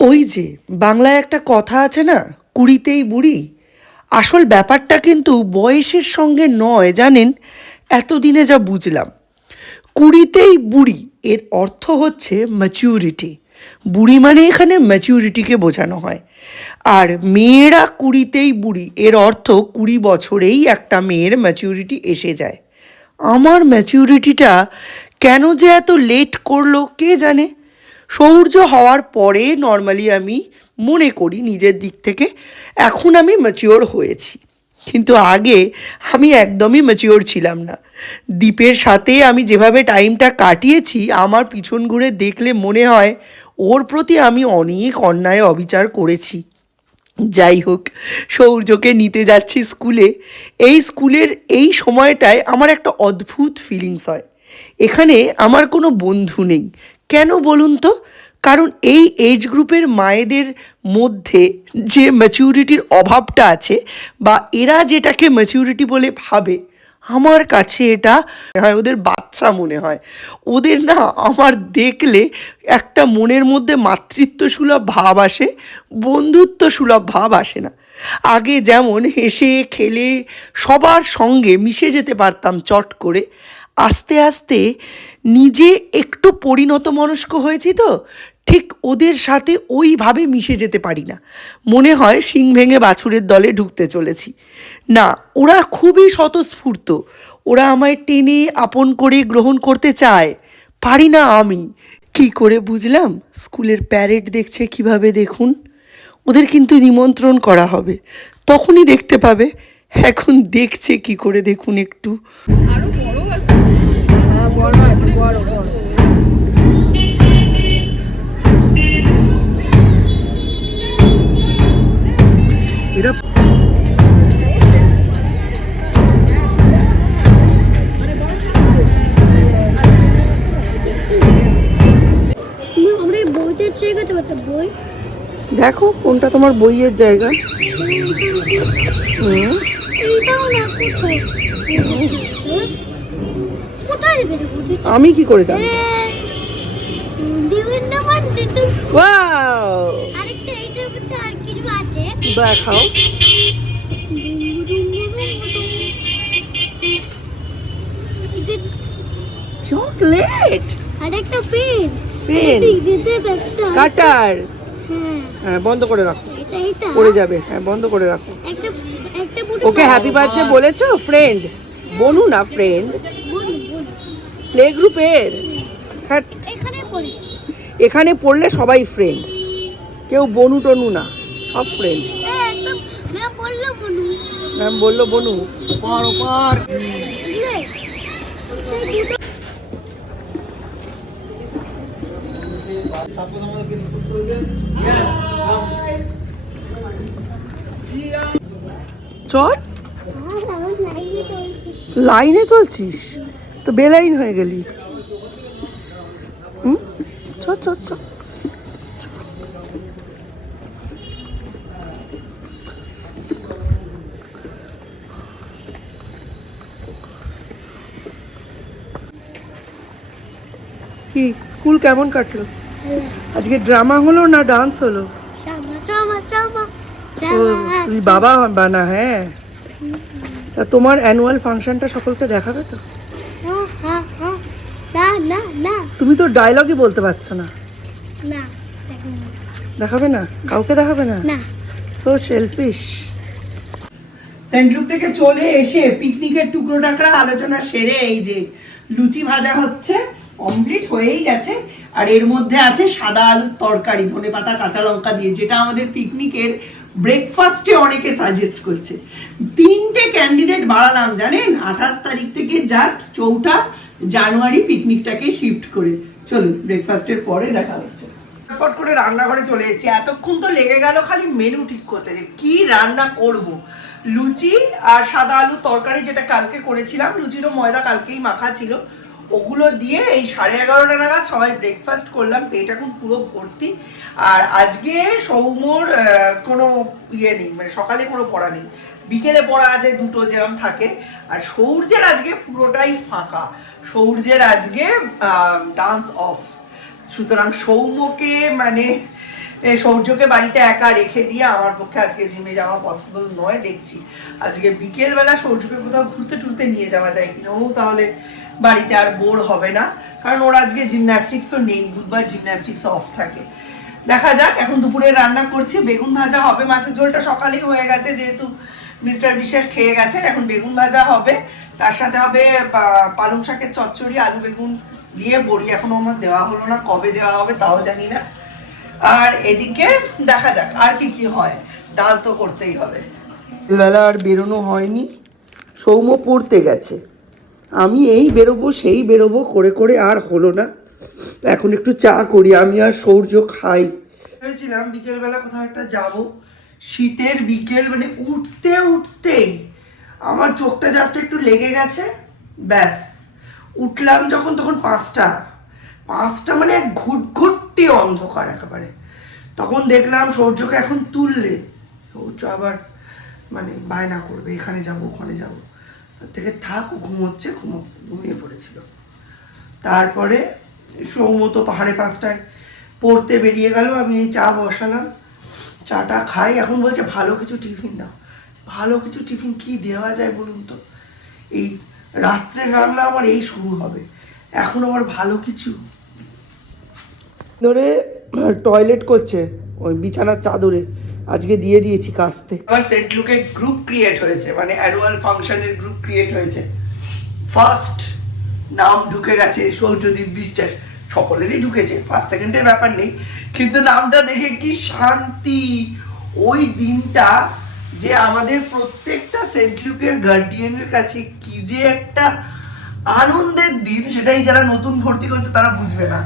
ওই যে, বাংলায় একটা কথা আছে না, কুড়িতেই বুড়ি। আসল ব্যাপারটা কিন্তু বয়সের সঙ্গে নয়, জানেন? এতদিনে যা বুঝলাম। কুড়িতেই বুড়ি, এর অর্থ হচ্ছে ম্যাচিউরিটি বুড়ি মানে এখানে ম্যাচিউরিটিকে বোঝানো হয়। আর মেয়েরা কুড়িতেই বুড়ি, এর অর্থ কুড়ি বছরেই একটা মেয়ের ম্যাচিউরিটি এসে যায়। আমার ম্যাচিউরিটিটা কেন যে এত লেট করল, কে জানে? সৌর্য হওয়ার পরে নর্মালি আমি মনে করি নিজের দিক থেকে এখন আমি ম্যাচিওর হয়েছি। কিন্তু আগে আমি একদমই ম্যাচিওর ছিলাম না। দ্বীপের সাথে আমি যেভাবে টাইমটা কাটিয়েছি, আমার পিছন ঘুরে দেখলে মনে হয় ওর প্রতি আমি অনেক অন্যায় অবিচার করেছি। যাই হোক, সৌর্যকে নিতে যাচ্ছি স্কুলে এই স্কুলের এই সময়টায় আমার একটা অদ্ভুত ফিলিংস হয়। এখানে আমার কোনো বন্ধু নেই। কেন বলুন তো? কারণ এই এজ গ্রুপের মায়েদের মধ্যে যে ম্যাচিউরিটির অভাবটা আছে বা এরা যেটাকে ম্যাচিউরিটি বলে ভাবে, আমার কাছে এটা হয় ওদের বাচ্চা মনে হয়। ওদের না আমার দেখলে একটা মনের মধ্যে মাতৃত্ব সুলভ ভাব আসে বন্ধুত্ব সুলভ ভাব আসে না। আগে যেমন হেসে, খেলে, সবার সঙ্গে মিশে যেতে পারতাম চট করে আস্তে আস্তে নিজে একটু পরিণত মনস্ক হয়েছি তো, ঠিক ওদের সাথে ওইভাবে মিশে যেতে পারি না। মনে হয় শিং ভেঙে বাছুরের দলে ঢুকতে চলেছি। না, ওরা খুবই স্বতঃস্ফূর্ত। ওরা আমায় টেনে আপন করে গ্রহণ করতে চায়। পারি না আমি। কি করে বুঝলাম? স্কুলের প্যারেড দেখছে কীভাবে দেখুন? ওদের কিন্তু নিমন্ত্রণ করা হবে। তখনই দেখতে পাবে। এখন দেখছে কি করে দেখুন একটু। বড় আছে বড় দেখো কোনটা তোমার বইয়ের জায়গা। হুম। আমি কি করে আছে? দেখাও। চকলেট! আরেকটা পেন। পেন? কাটার? হ্যাঁ। হ্যাঁ বন্ধ করে রাখো। পড়ে যাবে। হ্যাঁ বন্ধ করে রাখো। ওকে হ্যাপি বার্থডে বলেছ? ফ্রেন্ড বনু না ফ্রেন্ড প্লে গ্রুপের হ্যাঁ। এখানে পড়লে সবাই ফ্রেন্ড কেউ বনু টনু না সব ফ্রেন্ড হ্যাঁ ম্যাম বলল বলুন ম্যাম বলল বনু। দুটো চল। হ্যাঁ লাইনে চলছিস? তো বেলাইন হয়ে গেলি। হুম? চ চ চ। চ। কি স্কুল কেমন কাটলো? আজকে ড্রামা হলো না ডান্স হলো? বাবা বানা হ্যাঁ? তোমার অ্যানুয়াল ফাংশনটা সকলকে দেখাবে তো? না না না। তুমি তো ডায়লগই বলতে পারছ না। না দেখাবে না। কাউকে দেখাবে না? না। সো সেলফিশ থেকে চলে এসে পিকনিকের টুকরো টাকরা আলোচনা সেরে এই যে লুচি ভাজা হচ্ছে কমপ্লিট হয়েই গেছে। আর এর মধ্যে আছে সাদা আলুর তরকারি ধনে পাতা কাঁচা লঙ্কা দিয়ে যেটা আমাদের পিকনিকের ব্রেকফাস্টে অনেকে সাজেস্ট করছে। তিনটে ক্যান্ডিডেট বাড়ালাম জানেন? আঠাশ তারিখ থেকে জাস্ট চৌঠা জানুয়ারি পিকনিকটাকে শিফট করে। চলুন ব্রেকফাস্টের পরে দেখা হচ্ছে। ফটফট করে রান্নাঘরে চলে এসেছি। এতক্ষণ তো লেগে গেল খালি মেনু ঠিক করতে যে কি রান্না করব। লুচি আর সাদা আলু তরকারি যেটা কালকে করেছিলাম, লুচিরও ময়দা কালকেই মাখা ছিল। ওগুলো দিয়ে এই সাড়ে এগারোটা নাগাদ সবাই ব্রেকফাস্ট করলাম। পেট এখন পুরো ভর্তি। আর আজকে সৌমর কোনো ইয়ে নেই মানে সকালে কোনো পড়া নেই। বিকেলে পড়া আছে, দুটো যেরকম থাকে। আর সৌর্যের আজকে পুরোটাই ফাঁকা। সৌর্যের আজকে ডান্স অফ সুতরাং সৌম্যকে মানে সৌর্যকে বাড়িতে একা রেখে দিয়ে আমার পক্ষে আজকে জিমে যাওয়া পসিবল নয়, দেখছি। আজকে বিকেলবেলা সৌর্যকে কোথাও ঘুরতে টুরতে নিয়ে যাওয়া যায় কিনা, ও তাহলে বাড়িতে আর বোর হবে না। কারণ ওর আজকে জিমন্যাস্টিক্সও নেই, বুধবার জিমন্যাস্টিক্স অফ থাকে। দেখা যাক, এখন দুপুরে রান্না করছি, বেগুন ভাজা হবে, মাছের ঝোলটা সকালেই হয়ে গেছে, যেহেতু মিস্টার বিশেষ খেয়ে গেছে এখন বেগুন ভাজা হবে। তার সাথে হবে পালং শাকের চচ্চড়ি আলু বেগুন দিয়ে বড়ি। এখনও আমার দেওয়া হলো না কবে দেওয়া হবে তাও জানি না। আর এদিকে দেখা যাক আর কি কি হয়। ডাল তো করতেই হবে। বেলা আর বেরোনো হয়নি। সৌম্য পড়তে গেছে। আমি এই বেরোবো সেই বেরোবো করে করে আর হলো না। এখন একটু চা করি আমি আর সৌর্য খাই। ভেবেছিলাম বিকেলবেলা কোথাও একটা যাব। শীতের বিকেল মানে উঠতে উঠতেই আমার চোখটা জাস্ট একটু লেগে গেছে, ব্যাস। উঠলাম যখন, তখন পাঁচটা। পাঁচটা মানে এক ঘুটঘুটটি অন্ধকার একেবারে। তখন দেখলাম সৌর্যকে এখন তুললে। সৌর্য আবার মানে বায়না করবে, এখানে যাব, ওখানে যাব। তার থেকে থাক ঘুমোচ্ছে, ঘুমো, ঘুমিয়ে পড়েছিল। তারপরে সৌমত পাহাড়ে পাঁচটায় পড়তে বেরিয়ে গেল, আমি এই চা বসালাম। চাটা খাই। এখন বলছে ভালো কিছু টিফিন দাও। ভালো কিছু টিফিন কি দেওয়া যায় বলুন তো? এই রাত্রে রান্না আমার এই শুরু হবে। এখন আমার ভালো কিছু? ধরে টয়লেট করছে ওই বিছানার চাদরে। আজকে দিয়ে দিয়েছি কাস্তে। আবার সেন্ট লুকে গ্রুপ ক্রিয়েট হয়েছে মানে অ্যানুয়াল ফাংশনের গ্রুপ ক্রিয়েট হয়েছে। ফার্স্ট নাম ঢুকে গেছে সৌর্যদীপ বিশ্বাস। সকলেরই ঢুকেছে ফার্স্ট সেকেন্ডের ব্যাপার নেই, কিন্তু নামটা দেখে কি শান্তি। ওই দিনটা যে আমাদের প্রত্যেকটা সেন্ট লুকের গার্ডিয়ানের কাছে কি যে একটা আনন্দের দিন, সেটাই যারা নতুন ভর্তি করছে তারা বুঝবে না।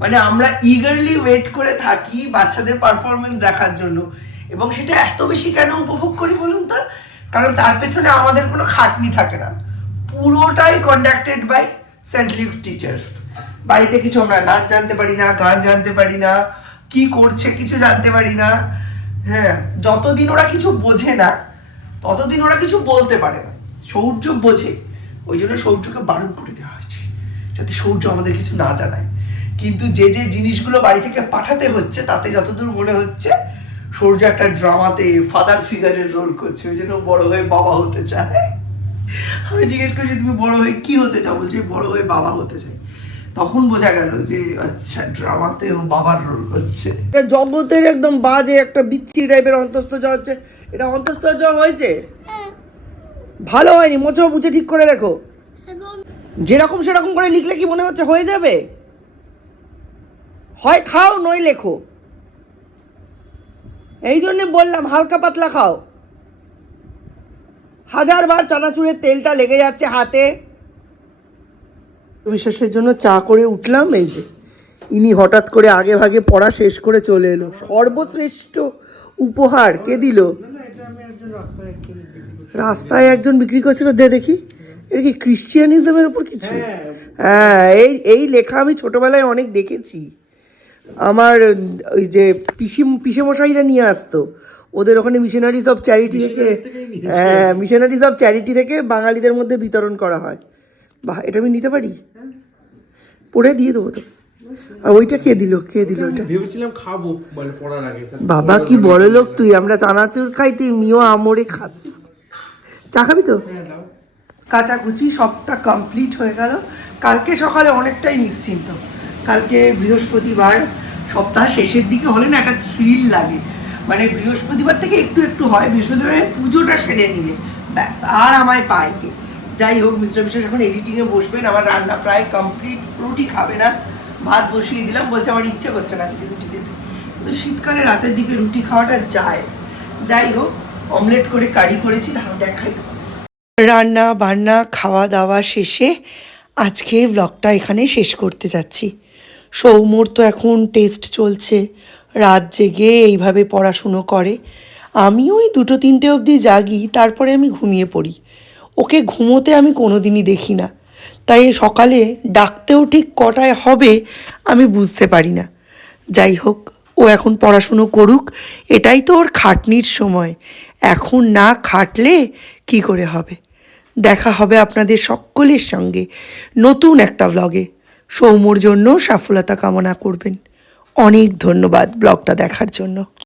মানে আমরা ইগারলি ওয়েট করে থাকি বাচ্চাদের পারফরমেন্স দেখার জন্য। এবং সেটা এত বেশি কেন উপভোগ করি বলুন তো? কারণ তার পেছনে আমাদের কোনো খাটনি থাকে না। পুরোটাই conducted by saint leave teachers বাড়িতে কিছু আমরা নাচ জানতে পারি না, গান জানতে পারি না, কি করছে কিছু জানতে পারি না। হ্যাঁ যতদিন ওরা কিছু বোঝে না, ততদিন ওরা কিছু বলতে পারে না। সৌর্য বোঝে, ওই জন্য সৌর্যকে বারণ করে দেওয়া হয়েছে, যাতে সৌর্য আমাদের কিছু না জানায়। কিন্তু যে যে জিনিসগুলো বাড়ি থেকে পাঠাতে হচ্ছে, তাতে যতদূর মনে হচ্ছে, সৌর্য একটা ড্রামাতে ফাদার ফিগারের রোল করছে, ওই জন্য বড় হয়ে বাবা হতে চায়। আমি জিজ্ঞেস করছি, তুমি বড় হয়ে কি হতে চাও? বলছি, বড় হয়ে বাবা হতে চাই। তখন বোঝা গেল যে আচ্ছা ড্রামাতে ও বাবার রোল করছে জগতের একদম বাজে একটা বিচ্ছি টাইপের অন্তস্থ যাওয়া হচ্ছে। এটা অন্তস্থ যাওয়া হয়েছে? ভালো হয়নি মোচো মুছে ঠিক করে এখন যেরকম সেরকম করে লিখলে কি মনে হচ্ছে হয়ে যাবে? হয় খাও, নয় লেখো। এই জন্যে বললাম, হালকা পাতলা খাও। হাজারবার চানাচুরের তেলটা লেগে যাচ্ছে হাতে। বিশ্বাসের জন্য চা করে উঠলাম এই যে। ইনি হঠাৎ করে আগে ভাগে পড়া শেষ করে চলে এলো। সর্বশ্রেষ্ঠ উপহার কে দিল? রাস্তায় একজন বিক্রি করছিল দে দেখি। এটা কি ক্রিশ্চিয়ানিজমের উপর কিছু? হ্যাঁ এই এই লেখা আমি ছোটবেলায় অনেক দেখেছি। আমার ওই যে পিসি পিসেমশাইরা নিয়ে আসতো। ওদের ওখানে মিশনারিজ অফ চ্যারিটি থেকে হ্যাঁ মিশনারিজ অফ চ্যারিটি থেকে বাঙালিদের মধ্যে বিতরণ করা হয়। বাহ এটা আমি নিতে পারি? পড়ে দিয়ে দেবো তো। আর ওইটা কে দিল? কে দিল ওইটা ভেবেছিলাম খাব মানে পড়ার আগে বাবা কি বড় লোক তুই আমরা চানাচুর খাই তুই মিও আমরে খাস। চা খাবি তো? হ্যাঁ কাচাকুচি সবটা কমপ্লিট হয়ে গেল। কালকে সকালে অনেকটাই নিশ্চিন্ত। কালকে বৃহস্পতিবার সপ্তাহ শেষের দিকে হলে না একটা থ্রিল লাগে। মানে বৃহস্পতিবার থেকে একটু একটু হয় বৃহস্পতিবার পুজোটা সেরে নিলে। ব্যাস আর আমায় পায় কে যাই হোক, মিস্টার বিশ্বাস, এখন এডিটিংয়ে বসবেন। আমার রান্না প্রায় কমপ্লিট রুটি খাবে না, ভাত বসিয়ে দিলাম, বলছে আমার ইচ্ছে করছে না আজকে রুটি খেতে। কিন্তু শীতকালে রাতের দিকে রুটি খাওয়াটা যায়। যাই হোক অমলেট করে কারি করেছি তাহলে দেখাই তোমাদের। রান্না, বান্না খাওয়া দাওয়া শেষে আজকে ব্লগটা এখানে শেষ করতে যাচ্ছি। সৌমর তো এখন টেস্ট চলছে। রাত জেগে এইভাবে পড়াশুনো করে। আমি ওই দুটো তিনটে অবধি জাগি, তারপরে আমি ঘুমিয়ে পড়ি। ওকে ঘুমোতে আমি কোনোদিনই দেখি না। তাই সকালে ডাকতেও ঠিক কটায় হবে আমি বুঝতে পারি না। যাই হোক, ও এখন পড়াশুনো করুক, এটাই তো ওর খাটনির সময়। এখন না খাটলে কি করে হবে? দেখা হবে আপনাদের সকলের সঙ্গে নতুন একটা ব্লগে সৌমর জন্য সফলতা কামনা করবেন। অনেক ধন্যবাদ ব্লগটা দেখার জন্য।